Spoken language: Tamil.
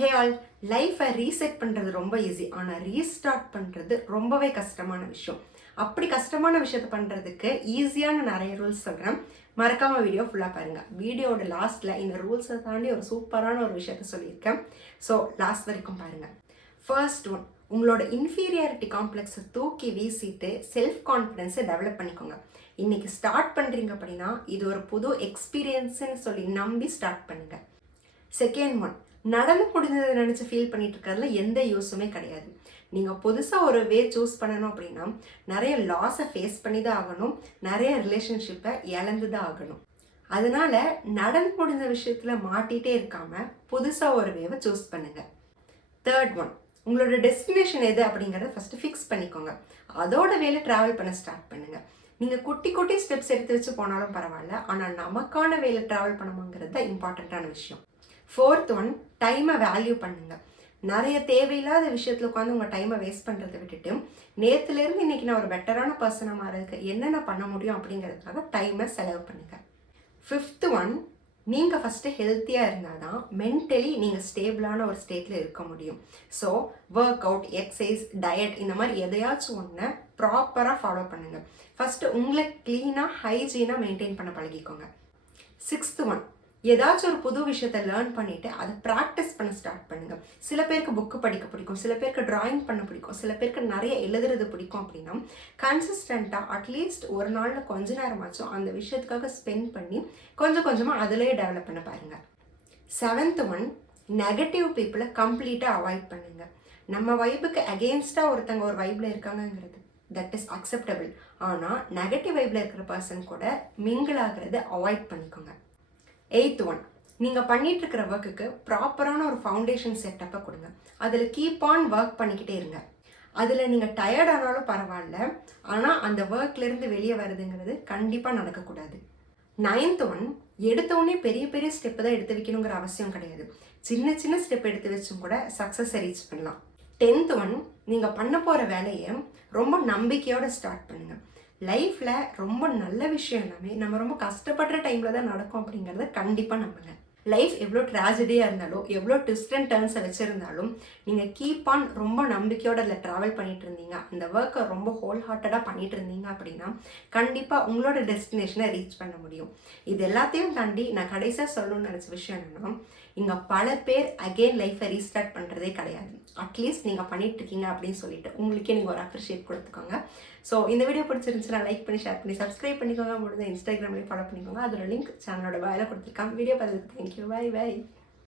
ஹே ஆல், லைஃப்பை ரீசெட் பண்ணுறது ரொம்ப ஈஸி. ஆனால் ரீஸ்டார்ட் பண்ணுறது ரொம்பவே கஷ்டமான விஷயம். அப்படி கஷ்டமான விஷயத்த பண்ணுறதுக்கு ஈஸியான நிறைய ரூல்ஸ் சொல்கிறேன். மறக்காமல் வீடியோ ஃபுல்லாக பாருங்கள். வீடியோட லாஸ்ட்டில் இந்த ரூல்ஸை தாண்டி ஒரு சூப்பரான ஒரு விஷயத்த சொல்லியிருக்கேன். ஸோ லாஸ்ட் வரைக்கும் பாருங்கள். ஃபர்ஸ்ட் ஒன், உங்களோட இன்ஃபீரியாரிட்டி காம்ப்ளெக்ஸை தூக்கி வீசிட்டு செல்ஃப் கான்ஃபிடென்ஸை டெவலப் பண்ணிக்கோங்க. இன்றைக்கி ஸ்டார்ட் பண்ணுறீங்க அப்படின்னா இது ஒரு புது எக்ஸ்பீரியன்ஸுன்னு சொல்லி நம்பி ஸ்டார்ட் பண்ணுங்கள். செகண்ட் ஒன், நடந்து முடிஞ்சதை நினச்சி ஃபீல் பண்ணிட்டு இருக்கிறதுல எந்த யூஸுமே கிடையாது. நீங்கள் புதுசாக ஒரு வே சூஸ் பண்ணணும் அப்படின்னா நிறைய லாஸை ஃபேஸ் பண்ணி தான் ஆகணும், நிறைய ரிலேஷன்ஷிப்பை இழந்து தான் ஆகணும். அதனால நடந்து முடிஞ்ச விஷயத்தில் மாட்டிகிட்டே இருக்காமல் புதுசாக ஒரு வேவை சூஸ் பண்ணுங்கள். தேர்ட் ஒன், உங்களோட டெஸ்டினேஷன் எது அப்படிங்கிறத ஃபஸ்ட்டு ஃபிக்ஸ் பண்ணிக்கோங்க. அதோட வேலை ட்ராவல் பண்ண ஸ்டார்ட் பண்ணுங்கள். நீங்கள் குட்டி குட்டி ஸ்டெப்ஸ் எடுத்து வச்சு போனாலும் பரவாயில்ல, ஆனால் நமக்கான வேலை ட்ராவல் பண்ணணுங்கிறது தான் இம்பார்ட்டண்ட்டான விஷயம். ஃபோர்த் ஒன், டைமை வேல்யூ பண்ணுங்கள். நிறைய தேவையில்லாத விஷயத்தில் உட்காந்து உங்கள் டைமை வேஸ்ட் பண்ணுறதை விட்டுட்டு நேற்றுலேருந்து இன்றைக்கி நான் ஒரு பெட்டரான பர்சனாக மாறதுக்கு என்னென்ன பண்ண முடியும் அப்படிங்கிறதுக்காக டைமை செலவு பண்ணுங்கள். ஃபிஃப்த் ஒன், நீங்கள் ஃபஸ்ட்டு ஹெல்த்தியாக இருந்தால் தான் மென்டலி நீங்கள் ஸ்டேபிளான ஒரு ஸ்டேட்டில் இருக்க முடியும். So work out, exercise, diet இந்த மாதிரி எதையாச்சும் ஒன்று ப்ராப்பராக ஃபாலோ பண்ணுங்கள். ஃபஸ்ட்டு உங்களை க்ளீனாக ஹைஜீனாக மெயின்டைன் பண்ண பழகிக்கோங்க. சிக்ஸ்த் ஒன், ஏதாச்சும் ஒரு புது விஷயத்தை லேர்ன் பண்ணிவிட்டு அதை ப்ராக்டிஸ் பண்ண ஸ்டார்ட் பண்ணுங்கள். சில பேருக்கு புக்கு படிக்க பிடிக்கும், சில பேருக்கு ட்ராயிங் பண்ண பிடிக்கும், சில பேருக்கு நிறைய எழுதுறது பிடிக்கும். அப்படின்னா கன்சிஸ்டண்ட்டாக அட்லீஸ்ட் ஒரு நாளில் கொஞ்ச நேரமாச்சும் அந்த விஷயத்துக்காக ஸ்பெண்ட் பண்ணி கொஞ்சம் கொஞ்சமாக அதிலேயே டெவலப் பண்ண பாருங்கள். செவன்த் ஒன், நெகட்டிவ் பீப்புளை கம்ப்ளீட்டாக அவாய்ட் பண்ணுங்கள். நம்ம வைப்புக்கு அகெயின்ஸ்டாக ஒருத்தங்க ஒரு வைப்பில் இருக்காங்கங்கிறது தட் இஸ் அக்செப்டபிள். ஆனால் நெகட்டிவ் வைப்பில் இருக்கிற பர்சன் கூட மிங்கிள் ஆகிறத அவாய்ட் பண்ணிக்கோங்க. எய்த் ஒன், நீங்கள் பண்ணிகிட்ருக்கிற ஒர்க்குக்கு ப்ராப்பரான ஒரு ஃபவுண்டேஷன் செட்டப்பை கொடுங்க. அதில் கீப் ஆன் ஒர்க் பண்ணிக்கிட்டே இருங்க. அதில் நீங்கள் டயர்ட் ஆனாலும் பரவாயில்ல, ஆனால் அந்த ஒர்க்லேருந்து வெளியே வருதுங்கிறது கண்டிப்பாக நடக்கக்கூடாது. நைன்த் ஒன், எடுத்தோடனே பெரிய பெரிய ஸ்டெப்பு தான் எடுத்து வைக்கணுங்கிற அவசியம் கிடையாது. சின்ன சின்ன ஸ்டெப் எடுத்து வச்சும் கூட சக்ஸஸை ரீச் பண்ணலாம். டென்த் ஒன், நீங்கள் பண்ண போகிற வேலையை ரொம்ப நம்பிக்கையோடு ஸ்டார்ட் பண்ணுங்கள். லைஃப்பில் ரொம்ப நல்ல விஷயம் எல்லாமே நம்ம ரொம்ப கஷ்டப்படுற டைமில் தான் நடக்கும் அப்படிங்கிறத கண்டிப்பாக நம்புங்க. லைஃப் எவ்வளோ ட்ராஜடியாக இருந்தாலும், எவ்வளோ ட்விஸ்ட் அண்ட் டர்ன்ஸை வச்சுருந்தாலும் நீங்கள் கீப் ஆன் ரொம்ப நம்பிக்கையோடு அதில் ட்ராவல் பண்ணிகிட்டு இருந்தீங்க, அந்த ஒர்க்கை ரொம்ப ஹோல் ஹார்ட்டடாக பண்ணிகிட்டு இருந்தீங்க அப்படின்னா கண்டிப்பாக உங்களோட டெஸ்டினேஷனை ரீச் பண்ண முடியும். இது எல்லாத்தையும் தாண்டி நான் கடைசியாக சொல்லணும்னு நினச்ச விஷயம் என்னென்னா, இங்கே பல பேர் அகெயின் லைஃப்பை ரீஸ்டார்ட் பண்ணுறதே கிடையாது. அட்லீஸ்ட் நீங்கள் பண்ணிட்டு இருக்கீங்க அப்படின்னு சொல்லிட்டு உங்களுக்கே நீங்கள் ஒரு அப்ரிஷியேட் கொடுத்துக்கோங்க. ஸோ இந்த வீடியோ பிடிச்சிருந்துச்சுன்னா லைக் பண்ணி, ஷேர் பண்ணி, சப்ஸ்கிரைப் பண்ணிக்கோங்க. முடிஞ்ச இன்ஸ்டாகிராம்லேயும் ஃபாலோ பண்ணிக்கோங்க. அதோட லிங்க் சேனலோட பயோல கொடுத்துருக்காங்க. வீடியோ பார்த்துருக்கு. தேங்க்யூ. Bye by.